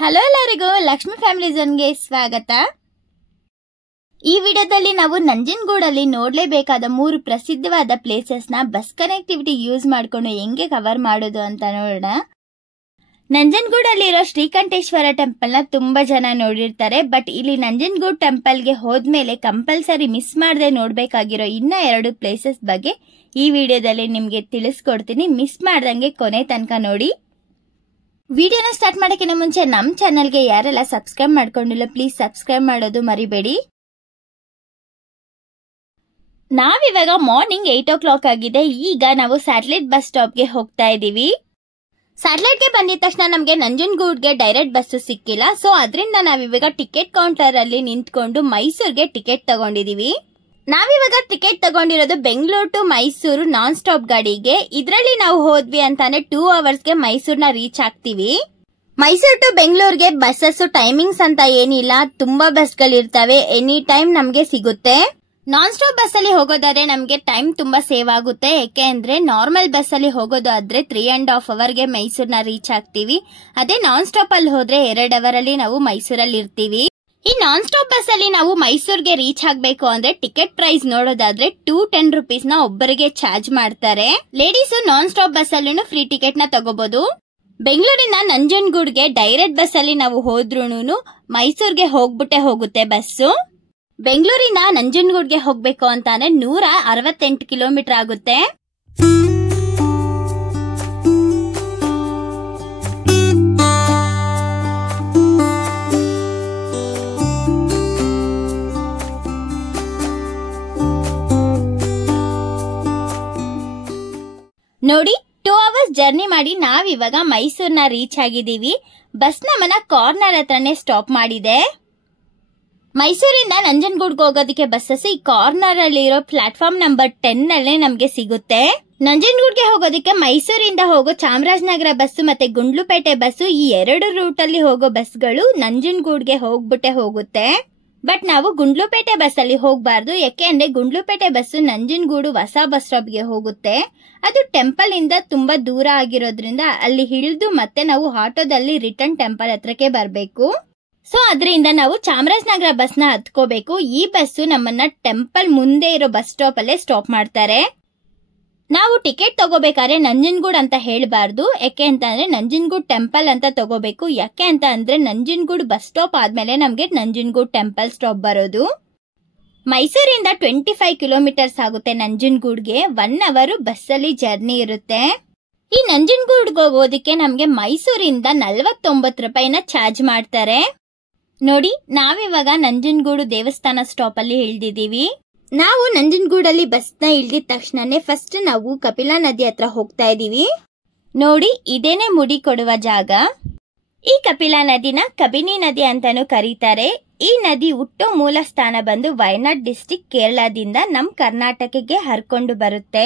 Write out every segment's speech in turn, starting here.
Hello ಎಲ್ಲರಿಗೂ Lakshmi family ಝೋನ್ಗೆ ಸ್ವಾಗತ. ಈ ವಿಡಿಯೋದಲ್ಲಿ ನಾವು ನಂಜನಗೂಡಲ್ಲಿ ನೋಡಲೇಬೇಕಾದ 3 ಪ್ರಸಿದ್ಧವಾದ ಪ್ಲೇಸಸ್ ನ ಬಸ್ ಕನೆಕ್ಟಿವಿಟಿ ಯೂಸ್ ಮಾಡಿಕೊಂಡು ಹೆಂಗೆ ಕವರ್ ಮಾಡೋದು ಅಂತ ನೋಡೋಣ. ನಂಜನಗೂಡಲ್ಲಿರೋ ಶ್ರೀಕಂಠೇಶ್ವರ ಟೆಂಪಲ್ ನ ತುಂಬಾ ಜನ ನೋಡಿರ್ತಾರೆ. ಬಟ್ ಇಲ್ಲಿ ನಂಜನಗೂಡ್ ಟೆಂಪಲ್ ಗೆ ಹೋದ್ಮೇಲೆ ಕಂಪಲ್ಸರಿ ಮಿಸ್ ಮಾಡದೆ ನೋಡಬೇಕಾಗಿರೋ ಇನ್ನ 2 ಪ್ಲೇಸಸ್ ಬಗ್ಗೆ ಈ ವಿಡಿಯೋದಲ್ಲಿ ನಿಮ್ಗೆ ತಿಳಿಸ್ಕೊಡ್ತೀನಿ. ಮಿಸ್ ಮಾಡ್ದಂಗೆ ಕೊನೆ ತನಕ ನೋಡಿ. ವಿಡಿಯೋನ ಸ್ಟಾರ್ಟ್ ಮಾಡೋಕ್ಕಿಂತ ಮುಂಚೆ ನಮ್ಮ ಚಾನೆಲ್ಗೆ ಯಾರೆಲ್ಲ ಸಬ್ಸ್ಕ್ರೈಬ್ ಮಾಡ್ಕೊಂಡಿಲ್ಲ ಪ್ಲೀಸ್ ಸಬ್ಸ್ಕ್ರೈಬ್ ಮಾಡೋದು ಮರಿಬೇಡಿ. ನಾವಿವಾಗ ಮಾರ್ನಿಂಗ್ 8 o'clock ಆಗಿದೆ. ಈಗ ನಾವು ಸ್ಯಾಟಲೈಟ್ ಬಸ್ ಸ್ಟಾಪ್ ಗೆ ಹೋಗ್ತಾ ಇದೀವಿ. ಸ್ಯಾಟಲೈಟ್ ಗೆ ಬಂದಿದ ತಕ್ಷಣ ನಮ್ಗೆ ನಂಜನಗೂಡ್ಗೆ ಡೈರೆಕ್ಟ್ ಬಸ್ ಸಿಕ್ಕಿಲ್ಲ. ಸೊ ಅದರಿಂದ ನಾವಿವಾಗ ಟಿಕೆಟ್ ಕೌಂಟರ್ ಅಲ್ಲಿ ನಿಂತ್ಕೊಂಡು ಮೈಸೂರ್ಗೆ ಟಿಕೆಟ್ ತಗೊಂಡಿದೀವಿ. ನಾವಿವಾಗ ಟಿಕೆಟ್ ತಗೊಂಡಿರೋದು Bengaluru to Mysuru non stop ಗಾಡಿಗೆ. ಇದ್ರಲ್ಲಿ ನಾವು ಹೋದ್ವಿ ಅಂತಾನೆ 2 hours ಗೆ ಮೈಸೂರ್ನ ರೀಚ್ ಆಗ್ತೀವಿ. ಮೈಸೂರು ಟು ಬೆಂಗಳೂರಿಗೆ ಬಸ್ಸಸ್ ಟೈಮಿಂಗ್ಸ್ ಅಂತ ಏನಿಲ್ಲ, ತುಂಬಾ ಬಸ್ಗಳಿರ್ತವೆ, ಎನಿ ಟೈಮ್ ನಮ್ಗೆ ಸಿಗುತ್ತೆ. ನಾನ್ ಸ್ಟಾಪ್ ಬಸ್ ಅಲ್ಲಿ ಹೋಗೋದಾದ್ರೆ ನಮ್ಗೆ ಟೈಮ್ ತುಂಬಾ ಸೇವ್ ಆಗುತ್ತೆ. ಯಾಕೆ ಅಂದ್ರೆ ನಾರ್ಮಲ್ ಬಸ್ ಅಲ್ಲಿ ಹೋಗೋದು ಆದ್ರೆ 3.5 hours ಗೆ ಮೈಸೂರ್ನ ರೀಚ್ ಆಗ್ತೀವಿ. ಅದೇ ನಾನ್ ಸ್ಟಾಪ್ ಅಲ್ಲಿ ಹೋದ್ರೆ 2 hours ಅಲ್ಲಿ ನಾವು ಮೈಸೂರಲ್ಲಿ ಇರ್ತೀವಿ. ಈ ನಾನ್ ಸ್ಟಾಪ್ ಬಸ್ ಅಲ್ಲಿ ನಾವು ಮೈಸೂರ್ಗೆ ರೀಚ್ ಆಗ್ಬೇಕು ಅಂದ್ರೆ ಟಿಕೆಟ್ ಪ್ರೈಸ್ ನೋಡೋದಾದ್ರೆ 210 rupees ನ ಒಬ್ಬರಿಗೆ ಚಾರ್ಜ್ ಮಾಡ್ತಾರೆ. ಲೇಡೀಸ್ ನಾನ್ ಸ್ಟಾಪ್ ಬಸ್ ಅಲ್ಲೂ ಫ್ರೀ ಟಿಕೆಟ್ ನ ತಗೋಬಹುದು. ಬೆಂಗಳೂರಿನ ನಂಜನಗೂಡ್ಗೆ ಡೈರೆಕ್ಟ್ ಬಸ್ ಅಲ್ಲಿ ನಾವು ಹೋದ್ರೂನು ಮೈಸೂರ್ಗೆ ಹೋಗ್ಬಿಟ್ಟೆ ಹೋಗುತ್ತೆ ಬಸ್ಸು. ಬೆಂಗಳೂರಿನ ನಂಜನಗೂಡ್ಗೆ ಹೋಗ್ಬೇಕು ಅಂತಾನೆ 168 ಕಿಲೋಮೀಟರ್ ಆಗುತ್ತೆ. ನೋಡಿ 2 hours ಜರ್ನಿ ಮಾಡಿ ನಾವಿವಾಗ ಮೈಸೂರ್ನ ರೀಚ್ ಆಗಿದೀವಿ. ಬಸ್ ನಮ್ಮನ್ನ ಕಾರ್ನರ್ ಹತ್ರನೇ ಸ್ಟಾಪ್ ಮಾಡಿದೆ. ಮೈಸೂರಿಂದ ನಂಜನಗೂಡ್ಗೆ ಹೋಗೋದಕ್ಕೆ ಬಸ್ಸಸ್ ಈ ಕಾರ್ನರ್ ಅಲ್ಲಿ ಇರೋ ಪ್ಲಾಟ್ಫಾರ್ಮ್ ನಂಬರ್ 10 ನಲ್ಲೇ ನಮ್ಗೆ ಸಿಗುತ್ತೆ. ನಂಜನಗೂಡ್ಗೆ ಹೋಗೋದಕ್ಕೆ ಮೈಸೂರಿಂದ ಹೋಗೋ ಚಾಮರಾಜನಗರ ಬಸ್ಸು ಮತ್ತೆ ಗುಂಡ್ಲುಪೇಟೆ ಬಸ್ಸು ಈ 2 ರೂಟ್ ಅಲ್ಲಿ ಹೋಗೋ ಬಸ್ಗಳು ನಂಜನಗೂಡ್ಗೆ ಹೋಗ್ಬಿಟ್ಟೆ ಹೋಗುತ್ತೆ. ಬಟ್ ನಾವು ಗುಂಡ್ಲುಪೇಟೆ ಬಸ್ ಅಲ್ಲಿ ಹೋಗಬಾರ್ದು. ಯಾಕೆ ಅಂದ್ರೆ ಗುಂಡ್ಲುಪೇಟೆ ಬಸ್ಸು ನಂಜನಗೂಡು ಹೊಸ ಬಸ್ ಸ್ಟಾಪ್ ಗೆ ಹೋಗುತ್ತೆ. ಅದು ಟೆಂಪಲ್ ಇಂದ ತುಂಬಾ ದೂರ ಆಗಿರೋದ್ರಿಂದ ಅಲ್ಲಿ ಇಳಿದು ಮತ್ತೆ ನಾವು ಆಟೋದಲ್ಲಿ ರಿಟರ್ನ್ ಟೆಂಪಲ್ ಹತ್ರಕ್ಕೆ ಬರಬೇಕು. ಸೊ ಅದರಿಂದ ನಾವು ಚಾಮರಾಜನಗರ ಬಸ್ ನ ಹತ್ಕೋಬೇಕು. ಈ ಬಸ್ಸು ನಮ್ಮನ್ನ ಟೆಂಪಲ್ ಮುಂದೆ ಇರೋ ಬಸ್ ಸ್ಟಾಪ್ ಅಲ್ಲೇ ಸ್ಟಾಪ್ ಮಾಡ್ತಾರೆ. ನಾವು ಟಿಕೆಟ್ ತಗೋಬೇಕಾದ್ರೆ ನಂಜನಗೂಡ್ ಅಂತ ಹೇಳ್ಬಾರ್ದು. ಯಾಕೆ ಅಂತ ಅಂದ್ರೆ ನಂಜನಗೂಡ್ ಟೆಂಪಲ್ ಅಂತ ತಗೋಬೇಕು. ಯಾಕೆ ಅಂತ ಅಂದ್ರೆ ನಂಜನಗೂಡ್ ಬಸ್ ಸ್ಟಾಪ್ ಆದ್ಮೇಲೆ ನಮ್ಗೆ ನಂಜನಗೂಡ್ ಟೆಂಪಲ್ ಸ್ಟಾಪ್ ಬರೋದು. ಮೈಸೂರಿಂದ 25 kilometers ಆಗುತ್ತೆ ನಂಜನಗೂಡ್ಗೆ. 1 hour ಬಸ್ ಅಲ್ಲಿ ಜರ್ನಿ ಇರುತ್ತೆ. ಈ ನಂಜನಗೂಡ್ಗೆ ಹೋಗೋದಕ್ಕೆ ನಮ್ಗೆ ಮೈಸೂರಿಂದ 49 ರೂಪಾಯಿನ ಚಾರ್ಜ್ ಮಾಡ್ತಾರೆ. ನೋಡಿ ನಾವಿವಾಗ ನಂಜನಗೂಡು ದೇವಸ್ಥಾನ ಸ್ಟಾಪ್ ಅಲ್ಲಿ ಇಳ್ದಿದೀವಿ. ನಾವು ನಂಜನಗೂಡಲ್ಲಿ ಬಸ್ ನ ಇಳ್ದಿದ ತಕ್ಷಣನೇ ಫಸ್ಟ್ ನಾವು ಕಪಿಲಾ ನದಿ ಹತ್ರ ಹೋಗ್ತಾ ಇದೀವಿ. ನೋಡಿ ಇದೇನೆ ಮುಡಿ ಕೊಡುವ ಜಾಗ. ಈ ಕಪಿಲಾ ನದಿನ ಕಬಿನಿ ನದಿ ಅಂತಾನೂ ಕರೀತಾರೆ. ಈ ನದಿ ಹುಟ್ಟೋ ಮೂಲ ಸ್ಥಾನ ಬಂದು ವಯನಾಡ್ ಡಿಸ್ಟಿಕ್ ಕೇರಳದಿಂದ ನಮ್ ಕರ್ನಾಟಕಕ್ಕೆ ಹರ್ಕೊಂಡು ಬರುತ್ತೆ.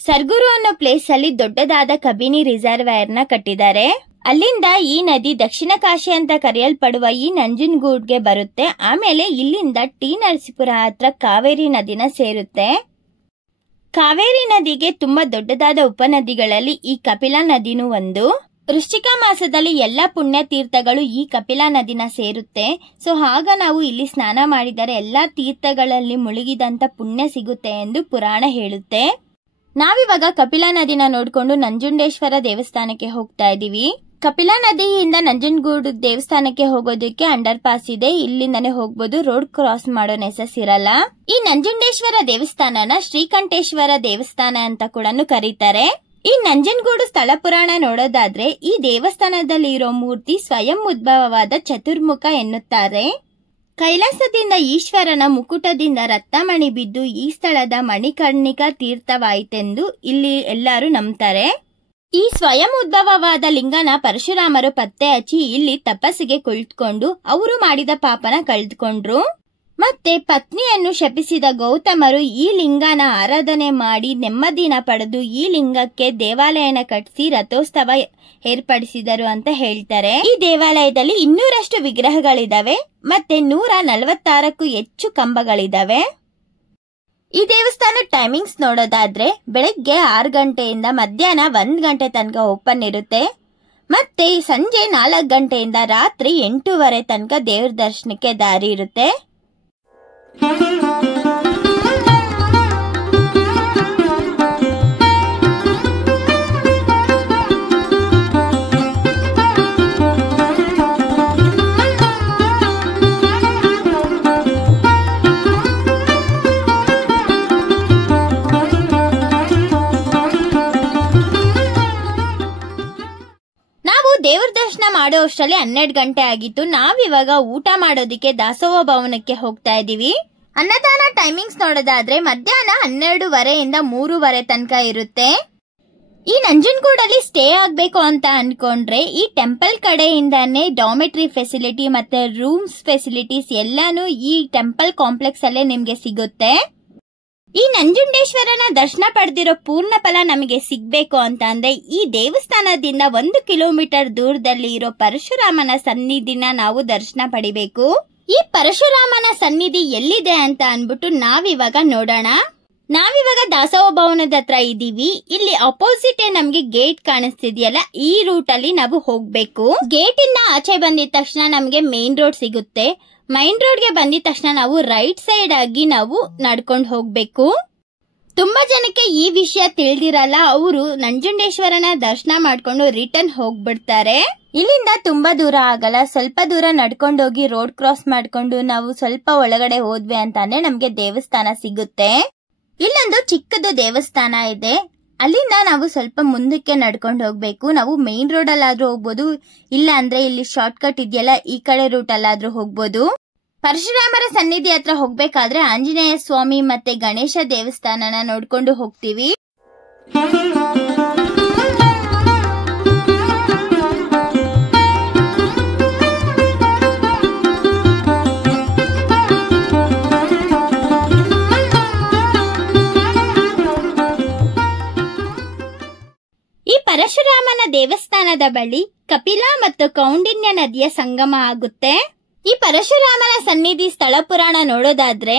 ಸರ್ಗುರು ಅನ್ನೋ ಪ್ಲೇಸ್ ಅಲ್ಲಿ ದೊಡ್ಡದಾದ ಕಬಿನಿ ರಿಸರ್ವಾಯರ್ ನ ಕಟ್ಟಿದ್ದಾರೆ. ಅಲ್ಲಿಂದ ಈ ನದಿ ದಕ್ಷಿಣ ಕಾಶಿ ಅಂತ ಕರೆಯಲ್ಪಡುವ ಈ ನಂಜನಗೂಡ್ಗೆ ಬರುತ್ತೆ. ಆಮೇಲೆ ಇಲ್ಲಿಂದ ಟಿ ನರಸೀಪುರ ಹತ್ರ ಕಾವೇರಿ ನದಿನ ಸೇರುತ್ತೆ. ಕಾವೇರಿ ನದಿಗೆ ತುಂಬಾ ದೊಡ್ಡದಾದ ಉಪನದಿಗಳಲ್ಲಿ ಈ ಕಪಿಲಾ ನದಿನೂ ಒಂದು. ವೃಶ್ಚಿಕ ಮಾಸದಲ್ಲಿ ಎಲ್ಲಾ ಪುಣ್ಯ ತೀರ್ಥಗಳು ಈ ಕಪಿಲಾ ನದಿನ ಸೇರುತ್ತೆ. ಸೊ ಆಗ ನಾವು ಇಲ್ಲಿ ಸ್ನಾನ ಮಾಡಿದರೆ ಎಲ್ಲಾ ತೀರ್ಥಗಳಲ್ಲಿ ಮುಳುಗಿದಂತ ಪುಣ್ಯ ಸಿಗುತ್ತೆ ಎಂದು ಪುರಾಣ ಹೇಳುತ್ತೆ. ನಾವಿವಾಗ ಕಪಿಲಾ ನದಿನ ನೋಡ್ಕೊಂಡು ನಂಜುಂಡೇಶ್ವರ ದೇವಸ್ಥಾನಕ್ಕೆ ಹೋಗ್ತಾ ಇದೀವಿ. ಕಪಿಲಾ ನದಿಯಿಂದ ನಂಜನಗೂಡು ದೇವಸ್ಥಾನಕ್ಕೆ ಹೋಗೋದಕ್ಕೆ ಅಂಡರ್ ಪಾಸ್ ಇದೆ. ಇಲ್ಲಿಂದಾನೆ ಹೋಗ್ಬೋದು. ರೋಡ್ ಕ್ರಾಸ್ ಮಾಡೋ ನೆಸಸ್ ಇರಲ್ಲ. ಈ ನಂಜುಂಡೇಶ್ವರ ದೇವಸ್ಥಾನನ ಶ್ರೀಕಂಠೇಶ್ವರ ದೇವಸ್ಥಾನ ಅಂತ ಕೂಡ ಕರೀತಾರೆ. ಈ ನಂಜನಗೂಡು ಸ್ಥಳ ಪುರಾಣ ನೋಡೋದಾದ್ರೆ ಈ ದೇವಸ್ಥಾನದಲ್ಲಿ ಇರೋ ಮೂರ್ತಿ ಸ್ವಯಂ ಉದ್ಭವವಾದ ಚತುರ್ಮುಖ ಎನ್ನುತ್ತಾರೆ. ಕೈಲಾಸದಿಂದ ಈಶ್ವರನ ಮುಕುಟದಿಂದ ರತ್ನಮಣಿ ಬಿದ್ದು ಈ ಸ್ಥಳದ ಮಣಿಕರ್ಣಿಕಾ ತೀರ್ಥವಾಯಿತೆಂದು ಇಲ್ಲಿ ಎಲ್ಲರೂ ನಂಬ್ತಾರೆ. ಈ ಸ್ವಯಂ ಉದ್ಭವವಾದ ಲಿಂಗನ ಪರಶುರಾಮರು ಪತ್ತೆ ಹಚ್ಚಿ ಇಲ್ಲಿ ತಪಸ್ಸಿಗೆ ಕುಳಿತುಕೊಂಡು ಅವರು ಮಾಡಿದ ಪಾಪನ ಕಳೆದುಕೊಂಡ್ರು. ಮತ್ತೆ ಪತ್ನಿಯನ್ನು ಶಪಿಸಿದ ಗೌತಮರು ಈ ಲಿಂಗನ ಆರಾಧನೆ ಮಾಡಿ ನೆಮ್ಮದಿನ ಪಡೆದು ಈ ಲಿಂಗಕ್ಕೆ ದೇವಾಲಯನ ಕಟ್ಟಿಸಿ ರಥೋತ್ಸವ ಏರ್ಪಡಿಸಿದರು ಅಂತ ಹೇಳ್ತಾರೆ. ಈ ದೇವಾಲಯದಲ್ಲಿ 200ರಷ್ಟು ವಿಗ್ರಹಗಳಿದಾವೆ ಮತ್ತೆ 146ಕ್ಕೂ ಹೆಚ್ಚು ಕಂಬಗಳಿದಾವೆ. ಈ ದೇವಸ್ಥಾನ ಟೈಮಿಂಗ್ಸ್ ನೋಡೋದಾದ್ರೆ ಬೆಳಗ್ಗೆ 6 ಗಂಟೆಯಿಂದ ಮಧ್ಯಾಹ್ನ 1 ಗಂಟೆ ತನಕ ಓಪನ್ ಇರುತ್ತೆ. ಮತ್ತೆ ಸಂಜೆ 4 ಗಂಟೆಯಿಂದ ರಾತ್ರಿ 8:30 ತನಕ ದೇವ್ರ ದರ್ಶನಕ್ಕೆ ದಾರಿ ಇರುತ್ತೆ. ದೇವ್ರ ದರ್ಶನ ಮಾಡೋ ಅಷ್ಟರಲ್ಲಿ 12 ಗಂಟೆ ಆಗಿತ್ತು. ನಾವಿವಾಗ ಊಟ ಮಾಡೋದಿಕ್ಕೆ ದಾಸೋಹ ಭವನಕ್ಕೆ ಹೋಗ್ತಾ ಇದೀವಿ. ಅನ್ನದಾನ ಟೈಮಿಂಗ್ಸ್ ನೋಡೋದಾದ್ರೆ ಮಧ್ಯಾಹ್ನ 12:30 3:30 ತನಕ ಇರುತ್ತೆ. ಈ ನಂಜನಗೂಡಲ್ಲಿ ಸ್ಟೇ ಆಗ್ಬೇಕು ಅಂತ ಅನ್ಕೊಂಡ್ರೆ ಈ ಟೆಂಪಲ್ ಕಡೆಯಿಂದಾನೇ ಡಾರ್ಮೆಟ್ರಿ ಫೆಸಿಲಿಟಿ ಮತ್ತೆ ರೂಮ್ಸ್ ಫೆಸಿಲಿಟೀಸ್ ಎಲ್ಲಾನು ಈ ಟೆಂಪಲ್ ಕಾಂಪ್ಲೆಕ್ಸ್ ಅಲ್ಲೇ ನಿಮ್ಗೆ ಸಿಗುತ್ತೆ. ಈ ನಂಜುಂಡೇಶ್ವರನ ದರ್ಶನ ಪಡೆದಿರೋ ಪೂರ್ಣ ಫಲ ನಮಗೆ ಸಿಗ್ಬೇಕು ಅಂತ ಅಂದ್ರೆ ಈ ದೇವಸ್ಥಾನದಿಂದ 1 ಕಿಲೋಮೀಟರ್ ದೂರದಲ್ಲಿ ಇರೋ ಪರಶುರಾಮನ ಸನ್ನಿಧಿನ ನಾವು ದರ್ಶನ ಪಡಿಬೇಕು. ಈ ಪರಶುರಾಮನ ಸನ್ನಿಧಿ ಎಲ್ಲಿದೆ ಅಂತ ಅನ್ಬಿಟ್ಟು ನಾವಿವಾಗ ನೋಡೋಣ. ನಾವಿವಾಗ ದಾಸೋಹ ಭವನದ ಹತ್ರ ಇದೀವಿ. ಇಲ್ಲಿ ಅಪೋಸಿಟ್ ನಮ್ಗೆ ಗೇಟ್ ಕಾಣಿಸ್ತಿದ್ಯಲ್ಲ, ಈ ರೂಟ್ ಅಲ್ಲಿ ನಾವು ಹೋಗ್ಬೇಕು. ಗೇಟ್ ಇಂದ ಆಚೆ ಬಂದಿದ ತಕ್ಷಣ ನಮ್ಗೆ ಮೇನ್ ರೋಡ್ ಸಿಗುತ್ತೆ. ಮೈನ್ ರೋಡ್ಗೆ ಬಂದಿದ ತಕ್ಷಣ ನಾವು ರೈಟ್ ಸೈಡ್ ಆಗಿ ನಾವು ನಡ್ಕೊಂಡು ಹೋಗ್ಬೇಕು. ತುಂಬಾ ಜನಕ್ಕೆ ಈ ವಿಷಯ ತಿಳಿದಿರಲ್ಲ. ಅವರು ನಂಜುಂಡೇಶ್ವರನ ದರ್ಶನ ಮಾಡ್ಕೊಂಡು ರಿಟರ್ನ್ ಹೋಗ್ಬಿಡ್ತಾರೆ. ಇಲ್ಲಿಂದ ತುಂಬಾ ದೂರ ಆಗಲ್ಲ, ಸ್ವಲ್ಪ ದೂರ ನಡ್ಕೊಂಡೋಗಿ ರೋಡ್ ಕ್ರಾಸ್ ಮಾಡ್ಕೊಂಡು ನಾವು ಸ್ವಲ್ಪ ಒಳಗಡೆ ಹೋದ್ವಿ ಅಂತಾನೆ ನಮ್ಗೆ ದೇವಸ್ಥಾನ ಸಿಗುತ್ತೆ. ಇಲ್ಲೊಂದು ಚಿಕ್ಕದು ದೇವಸ್ಥಾನ ಇದೆ. ಅಲ್ಲಿಂದ ನಾವು ಸ್ವಲ್ಪ ಮುಂದಕ್ಕೆ ನಡ್ಕೊಂಡು ಹೋಗ್ಬೇಕು. ನಾವು ಮೇನ್ ರೋಡ್ ಅಲ್ಲಾದ್ರೂ ಹೋಗ್ಬೋದು, ಇಲ್ಲ ಅಂದ್ರೆ ಇಲ್ಲಿ ಶಾರ್ಟ್ ಕಟ್ ಇದೆಯಲ್ಲ ಈ ಕಡೆ ರೂಟ್ ಅಲ್ಲಾದ್ರೂ ಹೋಗ್ಬೋದು. ಪರಶುರಾಮರ ಸನ್ನಿಧಿ ಹತ್ರ ಹೋಗ್ಬೇಕಾದ್ರೆ ಆಂಜನೇಯ ಸ್ವಾಮಿ ಮತ್ತೆ ಗಣೇಶ ದೇವಸ್ಥಾನನ ನೋಡ್ಕೊಂಡು ಹೋಗ್ತೀವಿ. ಈ ಪರಶುರಾಮನ ದೇವಸ್ಥಾನದ ಬಳಿ ಕಪಿಲಾ ಮತ್ತು ಕೌಂಡಿನ್ಯ ನದಿಯ ಸಂಗಮ ಆಗುತ್ತೆ. ಈ ಪರಶುರಾಮನ ಸನ್ನಿಧಿ ಸ್ಥಳ ಪುರಾಣ ನೋಡೋದಾದ್ರೆ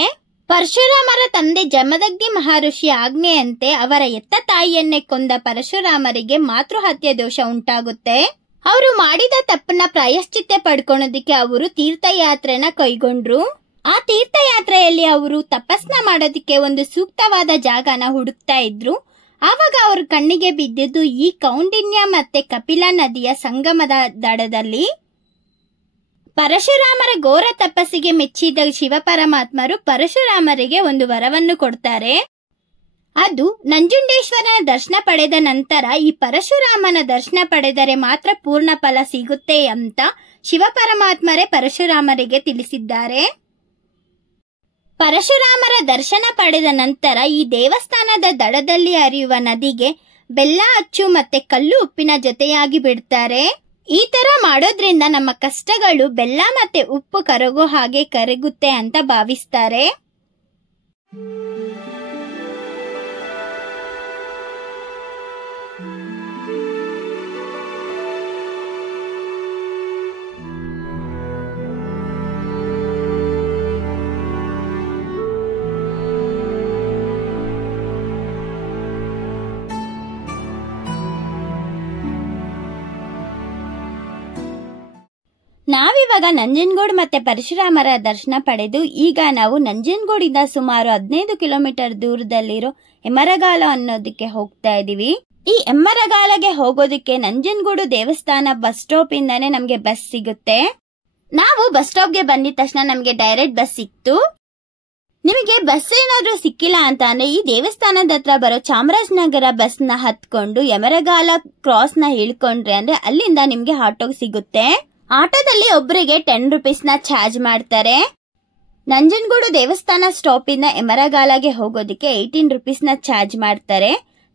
ಪರಶುರಾಮರ ತಂದೆ ಜಮದಗ್ನಿ ಮಹರ್ಷಿ ಆಜ್ಞೆಯಂತೆ ಅವರ ಎತ್ತ ತಾಯಿಯನ್ನೇ ಕೊಂದ ಪರಶುರಾಮರಿಗೆ ಮಾತೃಹತ್ಯೆ ದೋಷ ಉಂಟಾಗುತ್ತೆ. ಅವರು ಮಾಡಿದ ತಪ್ಪನ್ನ ಪ್ರಾಯಶ್ಚಿತ್ತೆ ಪಡ್ಕೊಳ್ಳೋದಿಕ್ಕೆ ಅವರು ತೀರ್ಥಯಾತ್ರೆನ ಕೈಗೊಂಡ್ರು. ಆ ತೀರ್ಥಯಾತ್ರೆಯಲ್ಲಿ ಅವರು ತಪಸ್ನ ಮಾಡೋದಿಕ್ಕೆ ಒಂದು ಸೂಕ್ತವಾದ ಜಾಗನ ಹುಡುಕ್ತಾ ಇದ್ರು. ಆವಾಗ ಅವ್ರ ಕಣ್ಣಿಗೆ ಬಿದ್ದಿದ್ದು ಈ ಕೌಂಡಿನ್ಯ ಮತ್ತೆ ಕಪಿಲಾ ನದಿಯ ಸಂಗಮದ ದಡದಲ್ಲಿ. ಪರಶುರಾಮರ ಘೋರ ತಪಸ್ಸಿಗೆ ಮೆಚ್ಚಿದ ಶಿವಪರಮಾತ್ಮರು ಪರಶುರಾಮರಿಗೆ ಒಂದು ವರವನ್ನು ಕೊಡ್ತಾರೆ. ಅದು ನಂಜುಂಡೇಶ್ವರನ ದರ್ಶನ ಪಡೆದ ನಂತರ ಈ ಪರಶುರಾಮನ ದರ್ಶನ ಪಡೆದರೆ ಮಾತ್ರ ಪೂರ್ಣ ಫಲ ಸಿಗುತ್ತೆ ಅಂತ ಶಿವಪರಮಾತ್ಮರೇ ಪರಶುರಾಮರಿಗೆ ತಿಳಿಸಿದ್ದಾರೆ. ಪರಶುರಾಮರ ದರ್ಶನ ಪಡೆದ ನಂತರ ಈ ದೇವಸ್ಥಾನದ ದಡದಲ್ಲಿ ಹರಿಯುವ ನದಿಗೆ ಬೆಲ್ಲ ಅಚ್ಚು ಮತ್ತೆ ಕಲ್ಲು ಉಪ್ಪಿನ ಜೊತೆಯಾಗಿ ಬಿಡ್ತಾರೆ. ಈ ತರ ಮಾಡೋದ್ರಿಂದ ನಮ್ಮ ಕಷ್ಟಗಳು ಬೆಲ್ಲ ಮತ್ತೆ ಉಪ್ಪು ಕರಗೋ ಹಾಗೆ ಕರಗುತ್ತೆ ಅಂತ ಭಾವಿಸ್ತಾರೆ. ನಾವಿವಾಗ ನಂಜನಗೂಡು ಮತ್ತೆ ಪರಶುರಾಮರ ದರ್ಶನ ಪಡೆದು ಈಗ ನಾವು ನಂಜನಗೂಡಿಂದ ಸುಮಾರು 15 ಕಿಲೋಮೀಟರ್ ದೂರದಲ್ಲಿರೋ ಎಮ್ಮರಗಾಲ ಅನ್ನೋದಕ್ಕೆ ಹೋಗ್ತಾ ಇದೀವಿ. ಈ ಎಮ್ಮರಗಾಲಗೆ ಹೋಗೋದಕ್ಕೆ ನಂಜನಗೂಡು ದೇವಸ್ಥಾನ ಬಸ್ ಸ್ಟಾಪ್ ಇಂದಾನೆ ನಮ್ಗೆ ಬಸ್ ಸಿಗುತ್ತೆ. ನಾವು ಬಸ್ ಸ್ಟಾಪ್ಗೆ ಬಂದಿದ ತಕ್ಷಣ ನಮ್ಗೆ ಡೈರೆಕ್ಟ್ ಬಸ್ ಸಿಕ್ತು. ನಿಮಗೆ ಬಸ್ ಏನಾದ್ರೂ ಸಿಕ್ಕಿಲ್ಲ ಅಂತ ಅಂದ್ರೆ ಈ ದೇವಸ್ಥಾನದ ಹತ್ರ ಬರೋ ಚಾಮರಾಜನಗರ ಬಸ್ ನ ಹತ್ಕೊಂಡು ಎಮರಗಾಲ ಕ್ರಾಸ್ ನ ಇಳ್ಕೊಂಡ್ರೆ ಅಂದ್ರೆ ಅಲ್ಲಿಂದ ನಿಮ್ಗೆ ಆಟೋ ಸಿಗುತ್ತೆ. ಆಟೋದಲ್ಲಿ ಒಬ್ಬರಿಗೆ 10 ರೂಪೀಸ್ ನ ಚಾರ್ಜ್ ಮಾಡ್ತಾರೆ. ನಂಜನಗೂಡು ದೇವಸ್ಥಾನ ಸ್ಟಾಪ್ ಇಂದ ಎಮರಗಾಲಗೆ ಹೋಗೋದಕ್ಕೆ 18 ರೂಪೀಸ್ ನ ಚಾರ್ಜ್ ಮಾಡ್ತಾರೆ.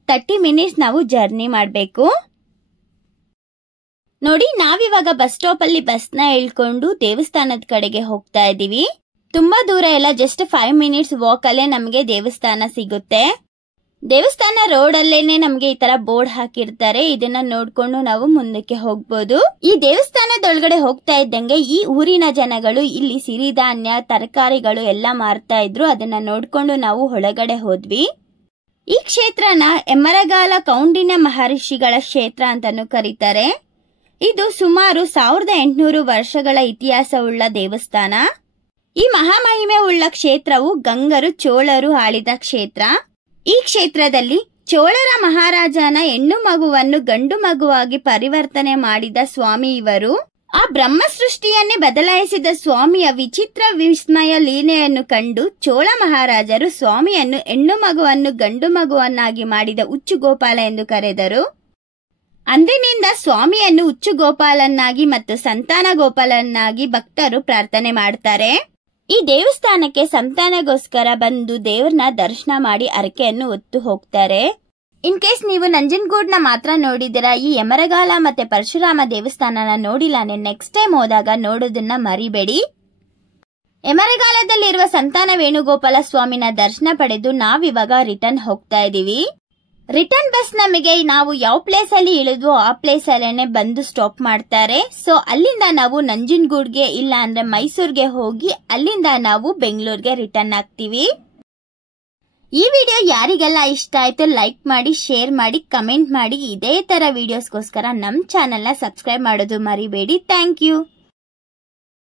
30 ಮಿನಿಟ್ಸ್ ನಾವು ಜರ್ನಿ ಮಾಡಬೇಕು. ನೋಡಿ, ನಾವಿವಾಗ ಬಸ್ ಸ್ಟಾಪ್ ಅಲ್ಲಿ ಬಸ್ ನ ಇಳ್ಕೊಂಡು ದೇವಸ್ಥಾನದ ಕಡೆಗೆ ಹೋಗ್ತಾ ಇದೀವಿ. ತುಂಬಾ ದೂರ ಇಲ್ಲ, ಜಸ್ಟ್ 5 ಮಿನಿಟ್ಸ್ ವಾಕ್ ಅಲ್ಲೇ ನಮ್ಗೆ ದೇವಸ್ಥಾನ ಸಿಗುತ್ತೆ. ದೇವಸ್ಥಾನ ರೋಡ್ ಅಲ್ಲೇನೆ ನಮ್ಗೆ ಈ ತರ ಬೋರ್ಡ್ ಹಾಕಿರ್ತಾರೆ. ಇದನ್ನ ನೋಡ್ಕೊಂಡು ನಾವು ಮುಂದಕ್ಕೆ ಹೋಗ್ಬೋದು. ಈ ದೇವಸ್ಥಾನದೊಳಗಡೆ ಹೋಗ್ತಾ ಇದ್ದಂಗೆ ಈ ಊರಿನ ಜನಗಳು ಇಲ್ಲಿ ಸಿರಿಧಾನ್ಯ ತರಕಾರಿಗಳು ಎಲ್ಲ ಮಾರ್ತಾ ಇದ್ರು. ಅದನ್ನ ನೋಡ್ಕೊಂಡು ನಾವು ಒಳಗಡೆ ಹೋದ್ವಿ. ಈ ಕ್ಷೇತ್ರನ ಎಮ್ಮರಗಾಲ ಕೌಂಡಿನ್ಯ ಮಹರ್ಷಿಗಳ ಕ್ಷೇತ್ರ ಅಂತಾನು ಕರೀತಾರೆ. ಇದು ಸುಮಾರು 1800 ವರ್ಷಗಳ ಇತಿಹಾಸವುಳ್ಳ ದೇವಸ್ಥಾನ. ಈ ಮಹಾಮಹಿಮೆ ಉಳ್ಳ ಕ್ಷೇತ್ರವು ಗಂಗರು ಚೋಳರು ಆಳಿದ ಕ್ಷೇತ್ರ. ಈ ಕ್ಷೇತ್ರದಲ್ಲಿ ಚೋಳರ ಮಹಾರಾಜನ ಹೆಣ್ಣು ಮಗುವನ್ನು ಗಂಡು ಮಗುವಾಗಿ ಪರಿವರ್ತನೆ ಮಾಡಿದ ಸ್ವಾಮಿ ಇವರು. ಆ ಬ್ರಹ್ಮ ಸೃಷ್ಟಿಯನ್ನೇ ಬದಲಾಯಿಸಿದ ಸ್ವಾಮಿಯ ವಿಚಿತ್ರ ವಿಸ್ಮಯ ಲೀಲೆಯನ್ನು ಕಂಡು ಚೋಳ ಮಹಾರಾಜರು ಸ್ವಾಮಿಯನ್ನು ಹೆಣ್ಣು ಮಗುವನ್ನು ಗಂಡು ಮಗುವನ್ನಾಗಿ ಮಾಡಿದ ಹುಚ್ಚು ಗೋಪಾಲ ಎಂದು ಕರೆದರು. ಅಂದಿನಿಂದ ಸ್ವಾಮಿಯನ್ನು ಹುಚ್ಚು ಗೋಪಾಲನ್ನಾಗಿ ಮತ್ತು ಸಂತಾನ ಗೋಪಾಲನ್ನಾಗಿ ಭಕ್ತರು ಪ್ರಾರ್ಥನೆ ಮಾಡ್ತಾರೆ. ಈ ದೇವಸ್ಥಾನಕ್ಕೆ ಸಂತಾನಗೋಸ್ಕರ ಬಂದು ದೇವ್ರನ್ನ ದರ್ಶನ ಮಾಡಿ ಹರಕೆಯನ್ನು ಹೊತ್ತು ಹೋಗ್ತಾರೆ. ಇನ್ ಕೇಸ್ ನೀವು ನಂಜನಗೂಡ್ನ ಮಾತ್ರ ನೋಡಿದಿರಾ, ಈ ಯಮರಗಾಲ ಮತ್ತೆ ಪರಶುರಾಮ ದೇವಸ್ಥಾನನ ನೋಡಿಲ್ಲ, ನೆಕ್ಸ್ಟ್ ಟೈಮ್ ಹೋದಾಗ ನೋಡೋದನ್ನ ಮರಿಬೇಡಿ. ಯಮರಗಾಲದಲ್ಲಿರುವ ಸಂತಾನ ವೇಣುಗೋಪಾಲ ಸ್ವಾಮಿನ ದರ್ಶನ ಪಡೆದು ನಾವಿವಾಗ ರಿಟರ್ನ್ ಹೋಗ್ತಾ ಇದೀವಿ. ರಿಟರ್ನ್ ಬಸ್ ನಮಗೆ ನಾವು ಯಾವ ಪ್ಲೇಸ್ ಅಲ್ಲಿ ಇಳಿದ್ವೋ ಆ ಪ್ಲೇಸ್ ಅಲ್ಲೇನೆ ಬಂದು ಸ್ಟಾಪ್ ಮಾಡ್ತಾರೆ. ಸೊ ಅಲ್ಲಿಂದ ನಾವು ನಂಜನಗೂಡ್ಗೆ ಇಲ್ಲ ಅಂದ್ರೆ ಮೈಸೂರ್ಗೆ ಹೋಗಿ ಅಲ್ಲಿಂದ ನಾವು ಬೆಂಗಳೂರಿಗೆ ರಿಟರ್ನ್ ಆಗ್ತೀವಿ. ಈ ವಿಡಿಯೋ ಯಾರಿಗೆಲ್ಲ ಇಷ್ಟ ಆಯ್ತು ಲೈಕ್ ಮಾಡಿ, ಶೇರ್ ಮಾಡಿ, ಕಮೆಂಟ್ ಮಾಡಿ. ಇದೇ ತರ ವಿಡಿಯೋಸ್ಗೋಸ್ಕರ ನಮ್ಮ ಚಾನೆಲ್ನ ಸಬ್ಸ್ಕ್ರೈಬ್ ಮಾಡೋದು ಮರಿಬೇಡಿ. Thank you.